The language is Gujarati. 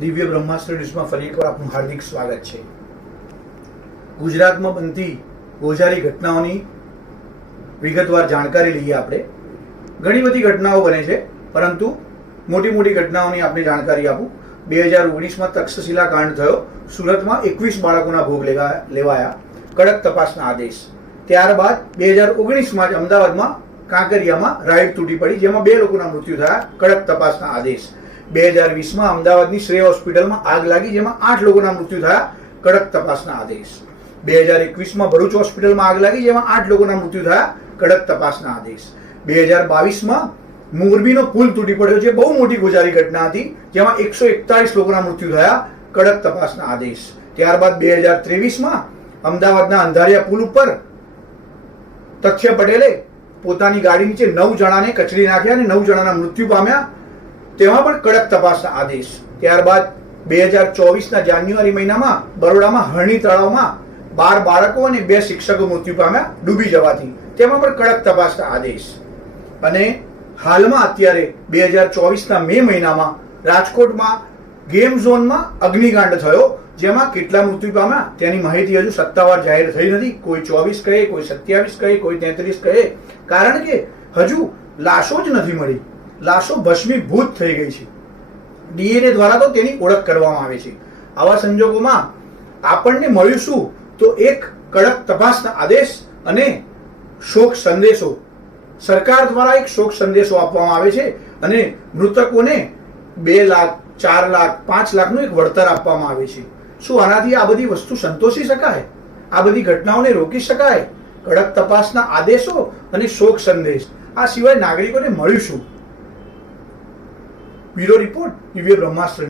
દિવ્ય બ્રહ્માસ્ત્ર ન્યૂઝમાં ફરી એકવાર આપનું હાર્દિક સ્વાગત છે। ગુજરાતમાં બનતી ગોઝારી ઘટનાઓની વિગતવાર જાણકારી લઈએ આપણે। ઘણી બધી ઘટનાઓ બને છે, પરંતુ મોટી મોટી ઘટનાઓની આપણે જાણકારી આપું। 2019માં તક્ષશિલા કાંડ થયો। સુરતમાં 21 બાળકોના ભોગ લેવાયા। કડક તપાસના આદેશ। ત્યારબાદ 2019માં જ અમદાવાદમાં કાંકરિયામાં રાઈડ તૂટી પડી, જેમાં 2 લોકોના મૃત્યુ થયા। કડક તપાસના આદેશ। 2020માં અમદાવાદની શ્રેય હોસ્પિટલમાં આગ લાગી, જેમાં 8 લોકોના મૃત્યુ થયા। કડક તપાસના આદેશ। 2021માં ભરૂચ હોસ્પિટલમાં આગ લાગી, જેમાં 8 લોકોના મૃત્યુ થયા। કડક તપાસના આદેશ। 2022માં મોરબીનો પુલ તૂટી પડ્યો, જે બહુ મોટી ગોઝારી ઘટના હતી, જેમાં 141 લોકોના મૃત્યુ થયા। કડક તપાસના આદેશ। ત્યારબાદ 2023માં અમદાવાદના અંધારિયા પુલ ઉપર તથ્ય પટેલે પોતાની ગાડી નીચે 9 જણાને કચડી નાખ્યા અને 9 જણાના મૃત્યુ પામ્યા, તેમાં પણ કડક તપાસના આદેશ। ત્યારબાદ 2024ના જાન્યુઆરી મહિનામાં બરોડામાં હરણી તળાવમાં 12 બાળકો અને 2 શિક્ષકો મૃત્યુ પામ્યા ડૂબી જવાથી, તેમાં પણ કડક તપાસના આદેશ। અને હાલમાં અત્યારે 2024ના મે મહિનામાં રાજકોટમાં ગેમ ઝોનમાં અગ્નિકાંડ થયો, જેમાં કેટલા મૃત્યુ પામ્યા તેની માહિતી હજુ સત્તાવાર જાહેર થઈ નથી। કોઈ 24 કહે, કોઈ 27 કહે, કોઈ 33 કહે, કારણ કે હજુ લાશો જ નથી મળી। લાશો ભસ્મીભૂત થઈ ગઈ છે। ડીએનએ દ્વારા તો તેની ઓળખ કરવામાં આવે છે। આવા સંજોગોમાં આપણને મળ્યું શું? તો એક કડક તપાસના આદેશ અને શોક સંદેશો। સરકાર દ્વારા એક શોક સંદેશો આપવામાં આવે છે અને મૃતકોને 2 લાખ, 4 લાખ, 5 લાખનું એક વળતર આપવામાં આવે છે। શું આનાથી આ બધી વસ્તુ સંતોષી શકાય? આ બધી ઘટનાઓને રોકી શકાય? કડક તપાસના આદેશો અને શોક સંદેશ, આ સિવાય નાગરિકોને મળ્યું શું? બ્યુરો રિપોર્ટ, દિવ્ય બ્રહ્માસ્ત્ર।